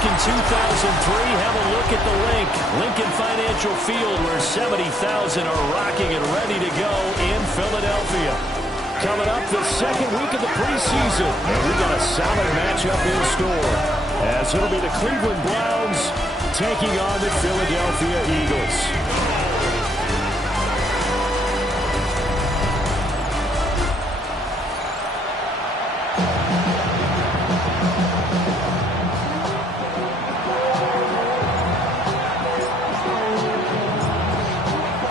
back in 2003, have a look at the link. Lincoln Financial Field, where 70,000 are rocking and ready to go in Philadelphia. Coming up the second week of the preseason, and we got a solid matchup in store, as it'll be the Cleveland Browns taking on the Philadelphia Eagles.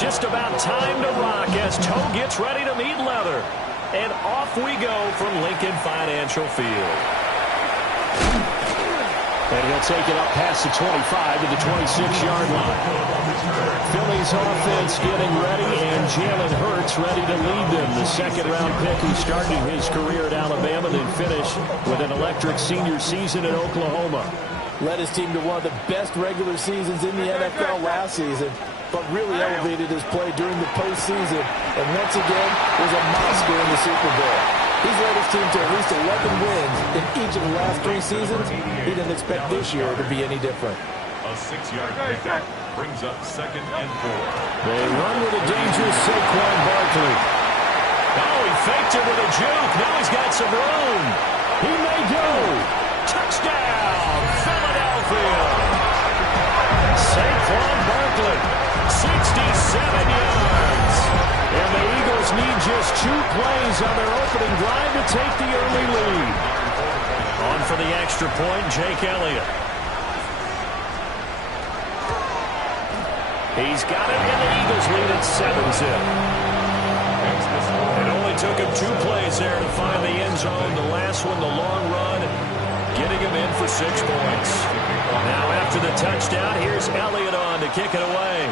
Just about time to rock as toe gets ready to meet leather. And off we go from Lincoln Financial Field. And he'll take it up past the 25 to the 26-yard line. Philly's offense getting ready, and Jalen Hurts ready to lead them. The second-round pick who started his career at Alabama, then finished with an electric senior season at Oklahoma. Led his team to one of the best regular seasons in the NFL last season, but really elevated his play during the postseason, and once again was a monster in the Super Bowl. He's led his team to at least 11 wins in each of the last 3 seasons. He didn't expect this year to be any different. A 6-yard pickup brings up 2nd and 4. They run with a dangerous Saquon Barkley. Oh, he faked it with a juke. Now he's got some room. He may go. Touchdown, Philadelphia. Saquon Barkley, 67 yards. And the Eagles need just 2 plays on their opening drive to take the early lead. On for the extra point, Jake Elliott. He's got it, and the Eagles lead at 7-zip. It only took him 2 plays there to find the end zone. The last one, the long run, getting him in for 6 points. Now after the touchdown, here's Elliott on to kick it away.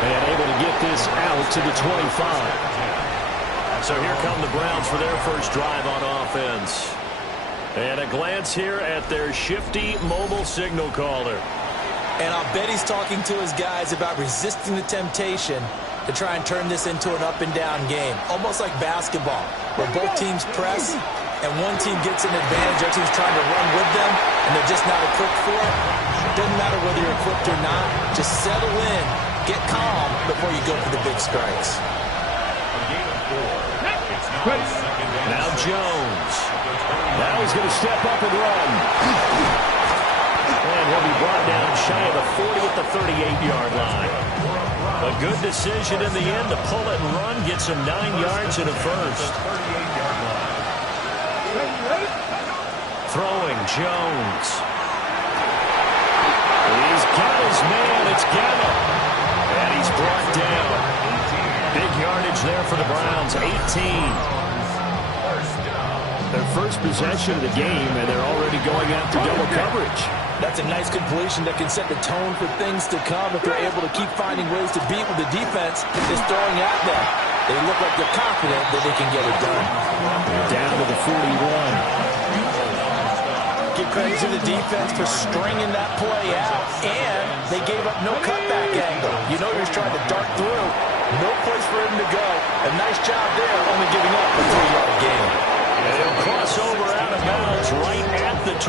And able to get this out to the 25. So here come the Browns for their first drive on offense. And a glance here at their shifty mobile signal caller. And I'll bet he's talking to his guys about resisting the temptation to try and turn this into an up-and-down game. Almost like basketball, where both teams press, and one team gets an advantage, the other team's trying to run with them, and they're just not equipped for it. Doesn't matter whether you're equipped or not. Just settle in, get calm before you go for the big strikes. Now Jones. Now he's going to step up and run. And he'll be brought down shy of the 40 at the 38-yard line. A good decision in the end to pull it and run, gets him 9 yards and a first. Throwing Jones. He's got his man. It's Gallup. And he's brought down. Big yardage there for the Browns, 18. Their first possession of the game, and they're already going after double coverage. That's a nice completion that can set the tone for things to come if they're able to keep finding ways to beat what the defense is throwing at them. They look like they're confident that they can get it done. They're down to the 41. Give credit to the defense for stringing that play out, and they gave up no cutback angle. You know he was trying to dart through. No place for him to go. A nice job there, only giving up a 3-yard gain. And he'll cross over out of bounds right at the 25.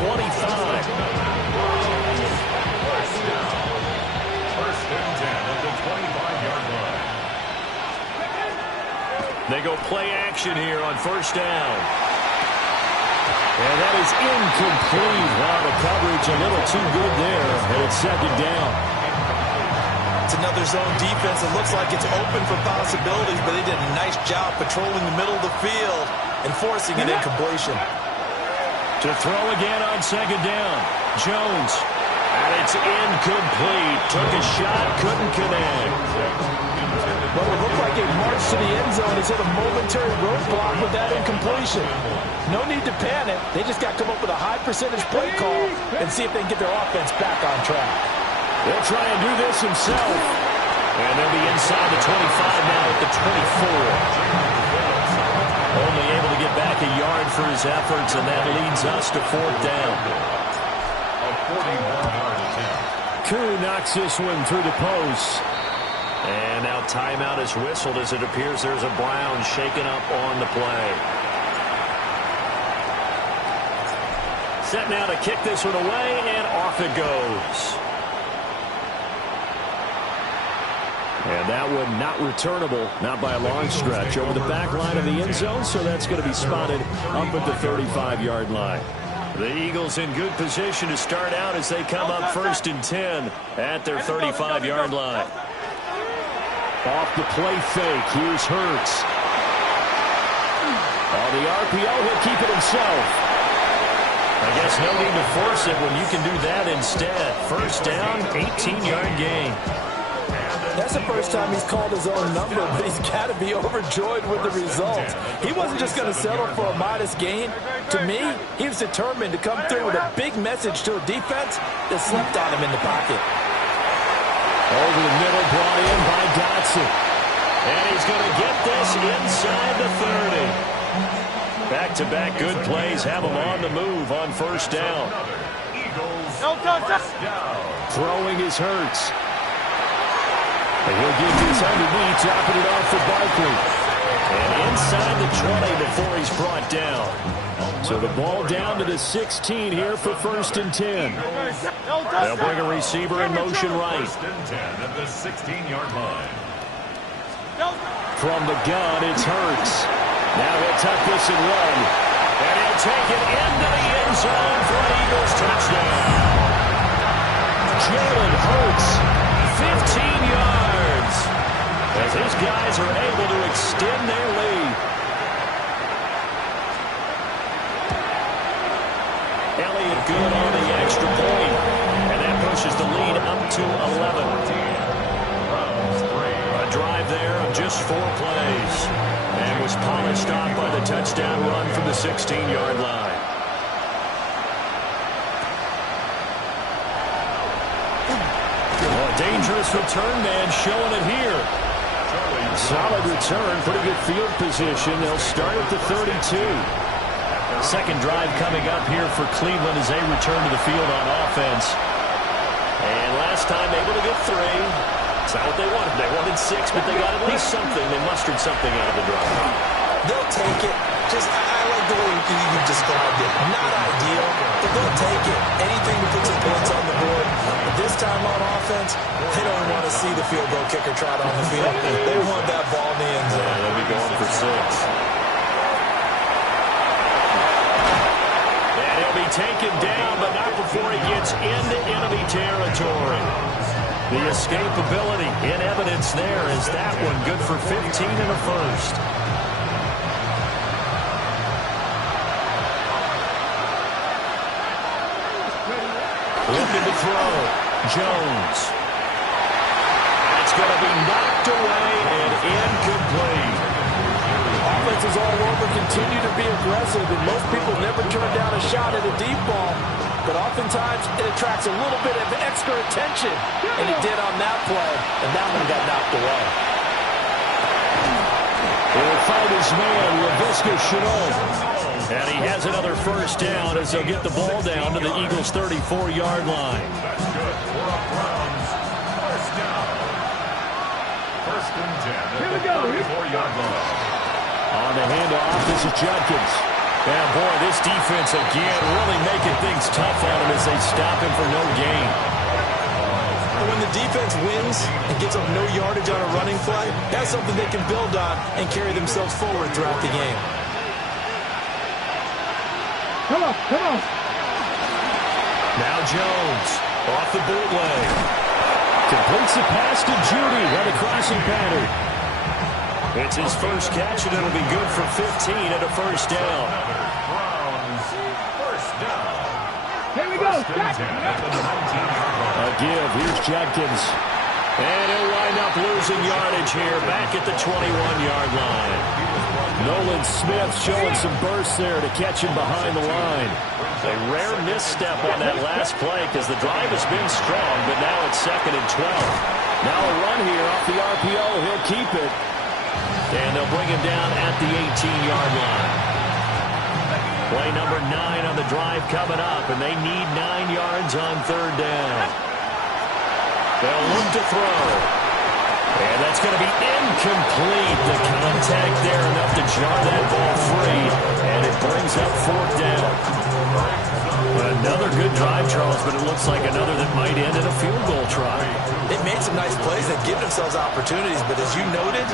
First and 10 at the 25-yard line. They go play action here on first down. And that is incomplete. Wow, the coverage a little too good there. And it's second down. It's another zone defense. It looks like it's open for possibilities, but they did a nice job patrolling the middle of the field and forcing an incompletion. To throw again on second down. Jones. And it's incomplete. Took a shot, couldn't connect. Well, it looked like a march to the end zone. He's hit a momentary roadblock with that incompletion. No need to panic. They just got to come up with a high percentage play call and see if they can get their offense back on track. They'll try and do this himself. And they'll be inside the 25 now at the 24. Only able to get back a yard for his efforts, and that leads us to fourth down. A 41-yard attempt. Koo knocks this one through the post. And now timeout is whistled as it appears there's a Brown shaken up on the play. Set now to kick this one away, and off it goes. And that one not returnable, not by a long stretch, over the back line of the end zone, so that's going to be spotted up at the 35-yard line. The Eagles in good position to start out as they come up 1st and 10 at their 35-yard line. Off the play fake, here's Hurts. On the RPO, he'll keep it himself. I guess no need to force it when you can do that instead. First down, 18-yard gain. That's the first time he's called his own number, but he's got to be overjoyed with the results. He wasn't just going to settle for a modest gain. To me, he was determined to come through with a big message to a defense that slept on him in the pocket. Over the middle, brought in by Dotson. And he's going to get this inside the 30. Back-to-back good plays have him on the move on first down. Throwing his Hurts. And he'll give this underneath, dropping it off for Barkley. And inside the 20 before he's brought down. So the ball down to the 16 here for 1st and 10. They'll bring a receiver in motion right. 1st and 10 at the 16-yard line. From the gun, it's Hurts. Now he'll tuck this and run. And he'll take it into the end zone for an Eagles touchdown. Jalen Hurts, 15 yards. As his guys are able to extend their lead. Elliott good on the extra point. And that pushes the lead up to 11. A drive there of just 4 plays. And was polished off by the touchdown run from the 16-yard line. A dangerous return man showing it here. Solid return, pretty good field position. They'll start at the 32. Second drive coming up here for Cleveland as they return to the field on offense. And last time able to get 3. It's not what they wanted. They wanted 6, but they got at least something. They mustered something out of the drive. They'll take it. I like the way you described it. Not ideal, but they'll take it. Anything to put some points on the board. But this time on offense, they don't want to see the field goal kicker trot on the field. They want that ball in the end zone. Yeah, they'll be going for 6. And he'll be taken down, but not before he gets into enemy territory. The escapability in evidence there is that one good for 15 and a first. Looking to throw. Jones. That's going to be knocked away and incomplete. Offenses all over continue to be aggressive, and most people never turn down a shot at a deep ball. But oftentimes, it attracts a little bit of extra attention. And it did on that play, and that one got knocked away. He'll find his man, Laviska Shenault. And he has another first down as they'll get the ball down to the Eagles' 34-yard line. That's good for a Browns. First down. 1st and 10 at the 34-yard line. On the handoff, this is Judkins. And boy, this defense again really making things tough on him as they stop him for no gain. When the defense wins and gets up no yardage on a running play, that's something they can build on and carry themselves forward throughout the game. Come on. Now Jones off the bootleg. Completes the pass to Judy on the crossing pattern. It's his first catch, and it'll be good for 15 and a first down. Browns. First down. Here we go. A give. Here's Judkins. And he'll wind up losing yardage here back at the 21-yard line. Nolan Smith showing some burst there to catch him behind the line. A rare misstep on that last play because the drive has been strong, but now it's 2nd and 12. Now a run here off the RPO. He'll keep it. And they'll bring him down at the 18-yard line. Play number 9 on the drive coming up, and they need 9 yards on 3rd down. They'll look to throw. And that's going to be incomplete. The contact there enough to jar that ball free. And it brings up fourth down. Another good drive, Charles, but it looks like another that might end in a field goal try. They made some nice plays and given themselves opportunities, but as you noted,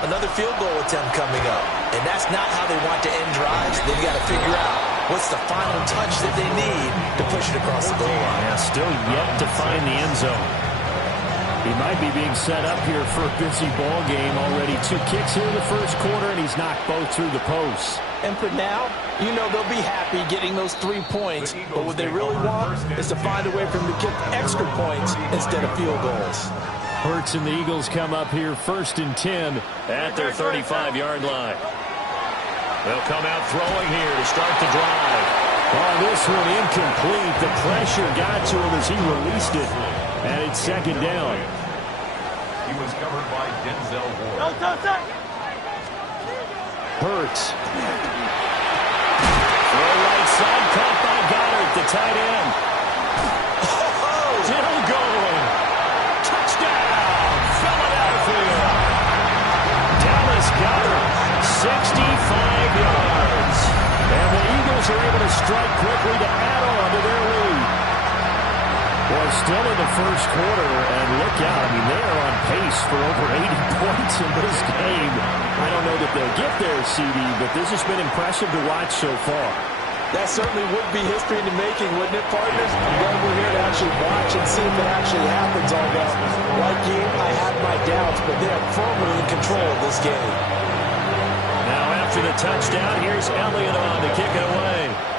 another field goal attempt coming up. And that's not how they want to end drives. They've got to figure out what's the final touch that they need to push it across the goal line. Yeah, still yet to find the end zone. He might be being set up here for a busy ball game. Already 2 kicks here in the first quarter, and he's knocked both through the posts. And for now, you know they'll be happy getting those 3 points, but what they really want is to find a way for them to get extra points instead of field goals. Hurts and the Eagles come up here first and 10 at their 35-yard line. They'll come out throwing here to start the drive. Oh, this one incomplete. The pressure got to him as he released it. And it's second down. He was covered by Denzel Ward. Hurts. Throw right side, caught by Goddard, the tight end. Still going. Touchdown, Philadelphia. Dallas Goddard, 65 yards. And the Eagles are able to strike quickly to add on to their lead. Well, still in the first quarter, and look out. I mean, they are on pace for over 80 points in this game. I don't know that they'll get there, CD, but this has been impressive to watch so far. That certainly would be history in the making, wouldn't it, partners? I'm glad we're here to actually watch and see if it actually happens, although, like you, I have my doubts, but they are firmly in control of this game. Now, after the touchdown, here's Elliott on to kick it away.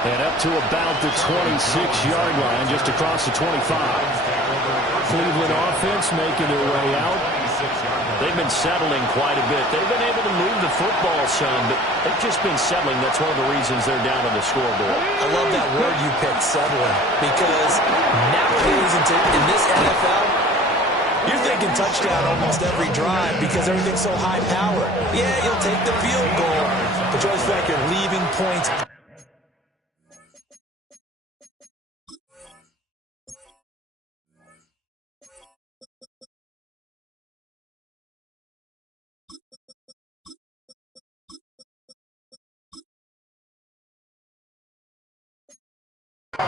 And up to about the 26-yard line, just across the 25. Cleveland offense making their way out. They've been settling quite a bit. They've been able to move the football some, but they've just been settling. That's one of the reasons they're down on the scoreboard. I love that word you picked, settling, because nowadays in this NFL, you're thinking touchdown almost every drive because everything's so high-powered. Yeah, you'll take the field goal, but you always feel like you're leaving points.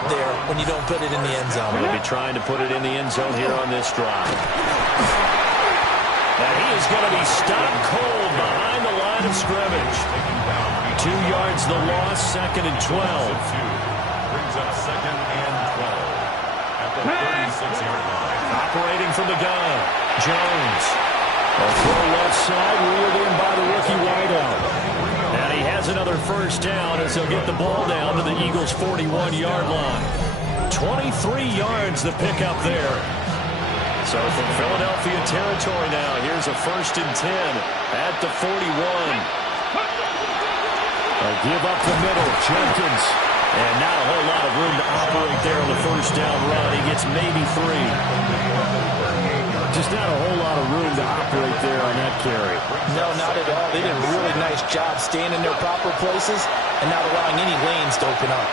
There when you don't put it in the end zone. They'll be trying to put it in the end zone here on this drive. And he is going to be stopped cold behind the line of scrimmage. 2 yards the loss, second and 12. Brings up second and 12 at the 36-yard line. Operating from the gun, Jones. A throw left side, reeled in by the rookie wideout. And he has another first down as he'll get the ball down to the Eagles' 41-yard line. 23 yards the pickup there. So from Philadelphia territory now, here's a first and 10 at the 41. A give up the middle, Jenkins. And not a whole lot of room to operate there on the first down run. He gets maybe 3. Just not a whole lot of room to operate there on that carry. No, not at all. They did a really nice job staying in their proper places and not allowing any lanes to open up.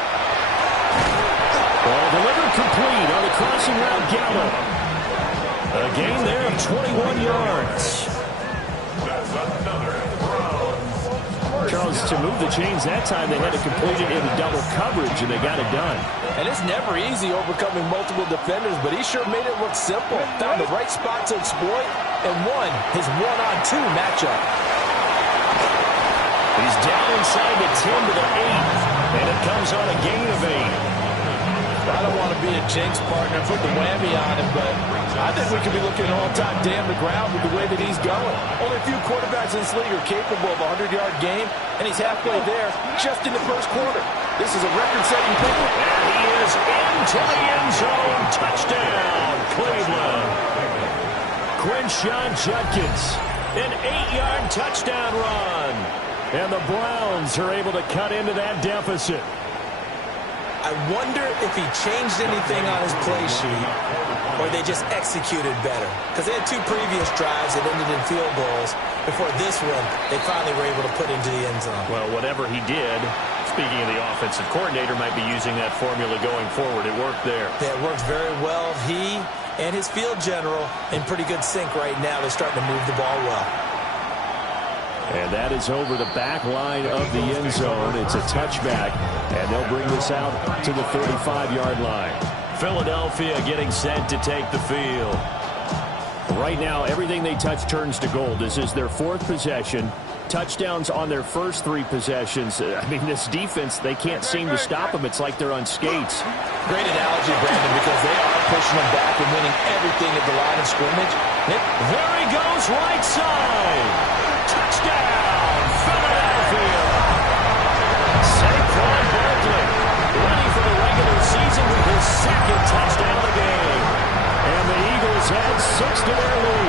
Ball delivered complete on the crossing route, Gallo. A gain there of 21 yards. That's another Browns. Charles, to move the chains that time, they had to complete it into double coverage, and they got it done. And it's never easy overcoming multiple defenders, but he sure made it look simple. Found the right spot to exploit and won his one-on-two matchup. He's down inside the 10 to the 8, and it comes on a gain of 8. I don't want to be a jinx partner, put the whammy on him, but I think we could be looking at all-time damn the ground with the way that he's going. Only a few quarterbacks in this league are capable of a 100-yard game, and he's halfway there just in the first quarter. This is a record-setting pickup. And he is into the end zone. Touchdown, Cleveland. Quinshon Judkins, an 8-yard touchdown run. And the Browns are able to cut into that deficit. I wonder if he changed anything on his play sheet or they just executed better. Because they had 2 previous drives that ended in field goals. Before this one, they finally were able to put into the end zone. Well, whatever he did, speaking of the offensive coordinator might be using that formula going forward. It worked there. Yeah, it works very well. He and his field general in pretty good sync right now. They're starting to move the ball well. And that is over the back line of the end zone. It's a touchback, and they'll bring this out to the 35-yard line. Philadelphia getting set to take the field. Right now, everything they touch turns to gold. This is their 4th possession. Touchdowns on their first 3 possessions. I mean, this defense, they can't seem to stop them. It's like they're on skates. Great analogy, Brandon, because they are pushing them back and winning everything at the line of scrimmage. There he goes, right side. Touchdown, Philadelphia. Saquon Barkley ready for the regular season with his 2nd touchdown of the game. And the Eagles add 6 to their lead.